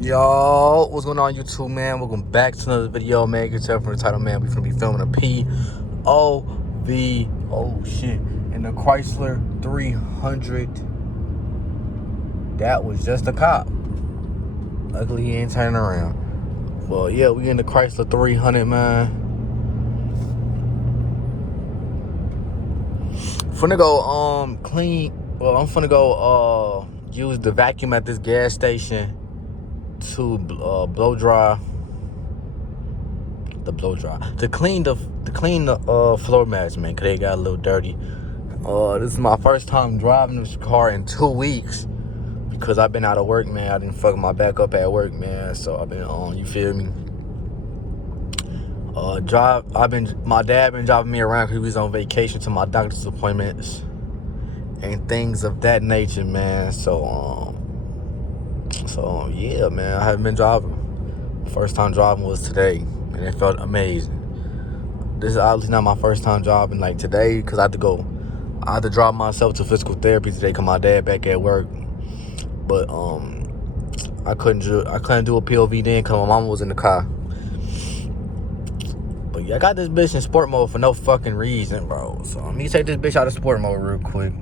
Yo, what's going on YouTube, man? Welcome back to another video, man. You can tell from the title, man, we're gonna be filming a POV, oh shit, in the Chrysler 300. That was just a cop. Luckily he ain't turning around. Well, yeah, we in the Chrysler 300, man. Finna go clean. Well, I'm finna go use the vacuum at this gas station to blow dry to clean the floor mats, man, because they got a little dirty. This is my first time driving this car in 2 weeks because I've been out of work, man. I didn't fuck my back up at work, man, so I've been on, you feel me? My dad been driving me around because he was on vacation to my doctor's appointments and things of that nature, man. So yeah, man, I haven't been driving. First time driving was today, and it felt amazing. This is obviously not my first time driving like today, because I had to drive myself to physical therapy today because my dad back at work. But I couldn't do a POV then because my mama was in the car. But yeah, I got this bitch in sport mode for no fucking reason, bro. So let me take this bitch out of sport mode real quick.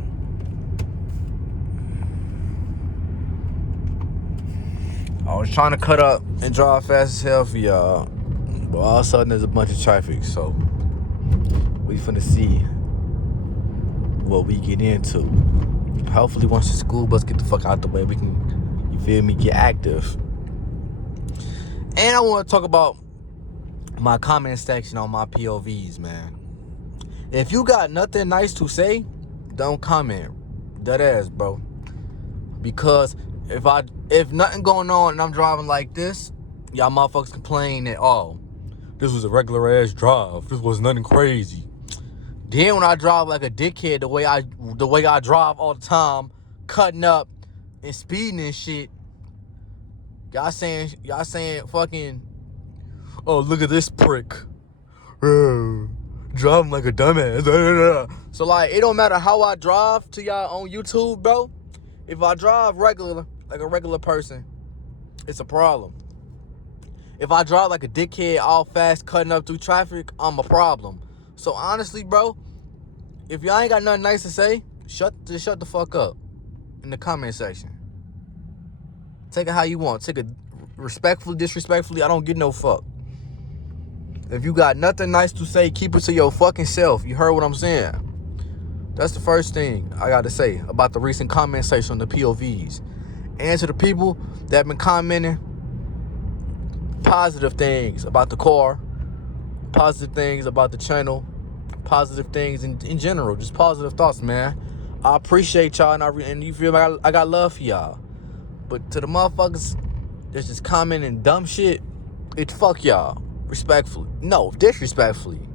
I was trying to cut up and drive fast as hell for y'all, but all of a sudden there's a bunch of traffic, so we finna see what we get into. Hopefully once the school bus get the fuck out the way, we can, you feel me, get active. And I want to talk about my comment section on my POVs, man. If you got nothing nice to say, don't comment. Dead ass, bro. Because if nothing going on and I'm driving like this, y'all motherfuckers complain that, oh, this was a regular ass drive, this was nothing crazy. Then when I drive like a dickhead, the way I drive all the time, cutting up and speeding and shit, y'all saying fucking, oh, look at this prick, driving like a dumbass. So like, it don't matter how I drive to y'all on YouTube, bro. If I drive regular, like a regular person, it's a problem. If I drive like a dickhead, all fast, cutting up through traffic, I'm a problem. So honestly, bro, if y'all ain't got nothing nice to say, shut the fuck up in the comment section. Take it how you want. Take it respectfully, disrespectfully. I don't give no fuck. If you got nothing nice to say, keep it to your fucking self. You heard what I'm saying? That's the first thing I got to say about the recent comment section on the POVs. And to the people that have been commenting positive things about the car, positive things about the channel, positive things in general, just positive thoughts, man. I appreciate y'all, and you feel like I got love for y'all. But to the motherfuckers that's just commenting dumb shit, it's fuck y'all. Respectfully. No, disrespectfully.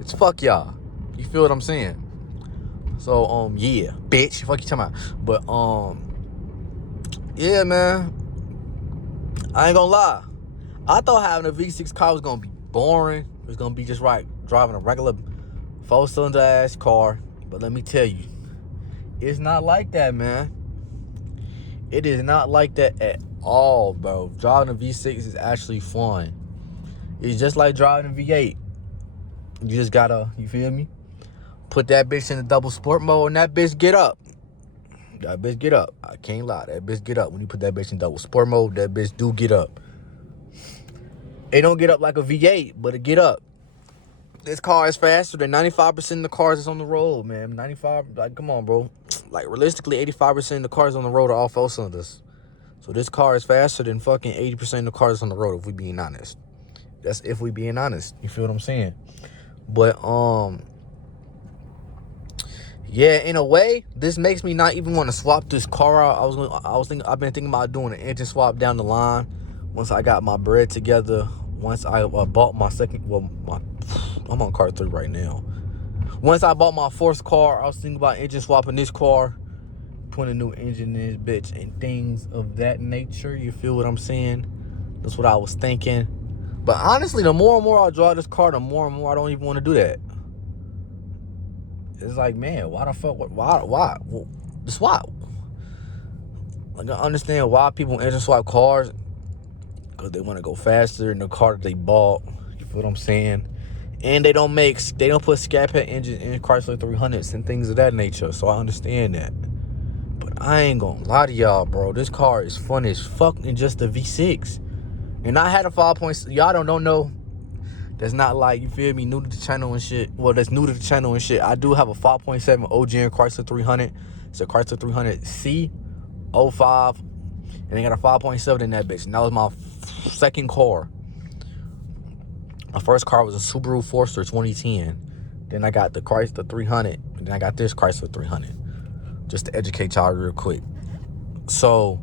It's fuck y'all. You feel what I'm saying? So, yeah, bitch. Fuck you talking about. But, yeah, man. I ain't gonna lie. I thought having a V6 car was gonna be boring. It was gonna be just right driving a regular 4-cylinder ass car. But let me tell you, it's not like that, man. It is not like that at all, bro. Driving a V6 is actually fun. It's just like driving a V8. You just gotta, you feel me? Put that bitch in the double sport mode and that bitch get up. That bitch get up. I can't lie. That bitch get up. When you put that bitch in double sport mode, that bitch do get up. It don't get up like a V8, but it get up. This car is faster than 95% of the cars that's on the road, man. 95, like, come on, bro. Like, realistically, 85% of the cars on the road are all 4-cylinders. So this car is faster than fucking 80% of the cars that's on the road, if we being honest. That's if we being honest. You feel what I'm saying? But, yeah, in a way, this makes me not even want to swap this car out. I've been thinking about doing an engine swap down the line once I got my bread together. Once I bought my second, I'm on car 3 right now. Once I bought my 4th car, I was thinking about engine swapping this car, putting a new engine in this bitch, and things of that nature. You feel what I'm saying? That's what I was thinking. But honestly, the more and more I drive this car, the more and more I don't even want to do that. It's like, man, why the fuck? Why? Just why? Like, I understand why people engine swap cars, because they want to go faster in the car that they bought. You feel what I'm saying? And they don't put SCAT engines in Chrysler 300s and things of that nature. So I understand that. But I ain't gonna lie to y'all, bro. This car is fun as fuck in just a V6. And I had a 5.6. Y'all don't know. That's not like, you feel me, new to the channel and shit. Well, that's new to the channel and shit. I do have a 5.7 OGN Chrysler 300. It's a Chrysler 300C 05. And they got a 5.7 in that bitch. And that was my second car. My first car was a Subaru Forester 2010. Then I got the Chrysler 300. And then I got this Chrysler 300. Just to educate y'all real quick. So,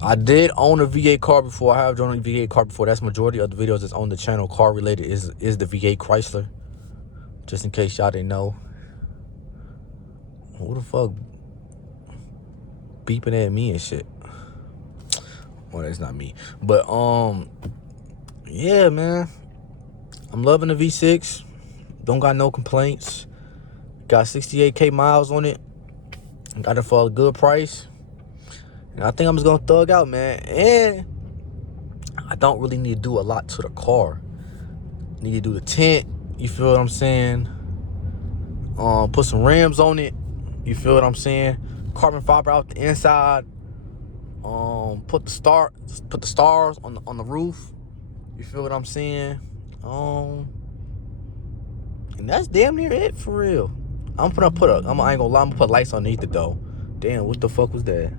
I did own a V8 car before. I have owned a V8 car before. That's majority of the videos that's on the channel car related is the V8 Chrysler. Just in case y'all didn't know. Who the fuck beeping at me and shit? Well, that's not me. But, yeah, man. I'm loving the V6. Don't got no complaints. Got 68K miles on it. Got it for a good price. And I think I'm just going to thug out, man. And I don't really need to do a lot to the car. Need to do the tint. You feel what I'm saying? Put some rims on it. You feel what I'm saying? Carbon fiber out the inside. Put the stars on the roof. You feel what I'm saying? And that's damn near it for real. I ain't gonna lie, I'm gonna put lights underneath it though. Damn, what the fuck was that?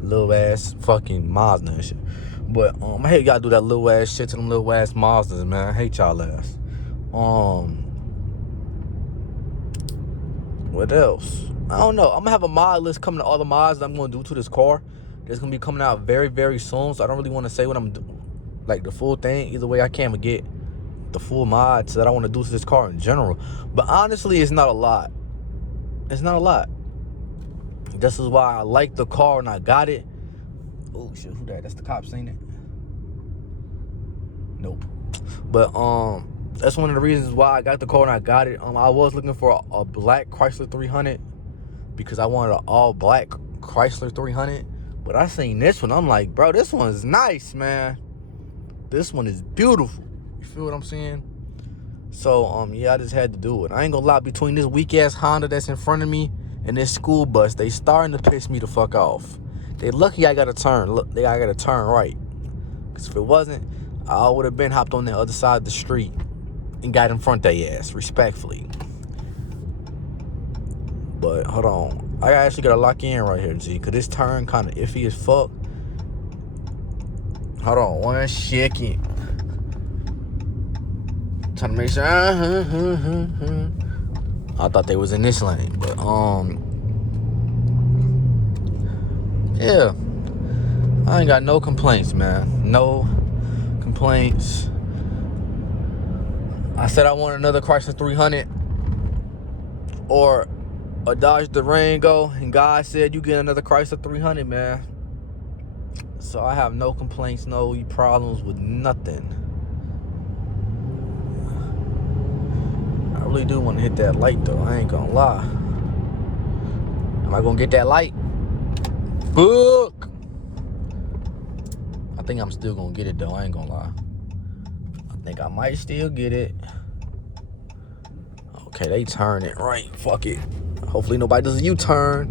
Little ass fucking Mazda and shit. But I hate y'all do that little ass shit to them little ass Mazdas, man. I hate y'all ass. What else? I don't know. I'm gonna have a mod list coming to all the mods that I'm gonna do to this car. That's gonna be coming out very, very soon. So I don't really want to say what I'm doing, like the full thing. Either way, I can't get the full mods that I want to do to this car in general. But honestly, it's not a lot. It's not a lot. This is why I like the car and I got it. Oh shit, who that? That's the cops, ain't it? Nope. But that's one of the reasons why I got the car and I got it. I was looking for a black Chrysler 300 because I wanted an all black Chrysler 300. But I seen this one. I'm like, bro, this one's nice, man. This one is beautiful. You feel what I'm saying? So yeah, I just had to do it. I ain't gonna lie, between this weak ass Honda that's in front of me and this school bus, they starting to piss me the fuck off. They lucky I got to turn. Look, I got to turn right. Because if it wasn't, I would have been hopped on the other side of the street and got in front of their ass, respectfully. But hold on, I actually gotta lock in right here, G, because this turn kind of iffy as fuck. Hold on 1 second. Trying to make sure. I thought they was in this lane, but yeah, I ain't got no complaints, man. No complaints. I said I want another Chrysler 300 or a Dodge Durango, and God said you get another Chrysler 300, man. So I have no complaints, no problems with nothing. I really do want to hit that light though, I ain't gonna lie. Am I gonna get that light? Fuck! I think I'm still gonna get it though, I ain't gonna lie. I think I might still get it. Okay, they turn it right. Fuck it. Hopefully nobody does a U-turn.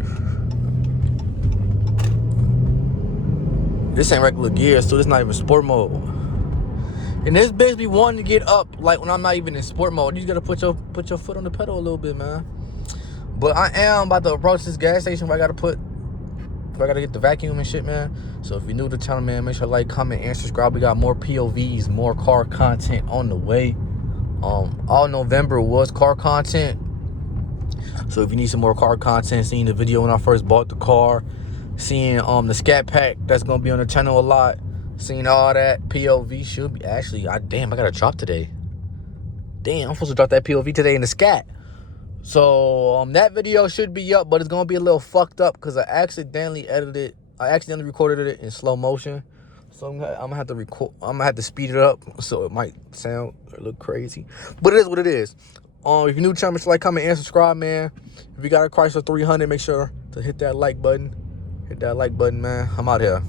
This ain't regular gears, so it's not even sport mode. And this bitch be wanting to get up like when I'm not even in sport mode. You just gotta put your foot on the pedal a little bit, man. But I am about to approach this gas station where I gotta get the vacuum and shit, man. So if you're new to the channel, man, make sure to like, comment, and subscribe. We got more POVs, more car content on the way. All November was car content. So if you need some more car content, seeing the video when I first bought the car, seeing the SCAT pack that's gonna be on the channel a lot, seeing all that, POV should be actually, damn, I gotta drop today. Damn, I'm supposed to drop that POV today in the SCAT. So that video should be up, but it's gonna be a little fucked up because I accidentally recorded it in slow motion. So I'm gonna have to I'm gonna have to speed it up, so it might sound or look crazy, but it is what it is. If you're new to the channel, make sure to like, comment, and subscribe, man. If you got a Chrysler 300, make sure to hit that like button. Hit that like button, man. I'm out here.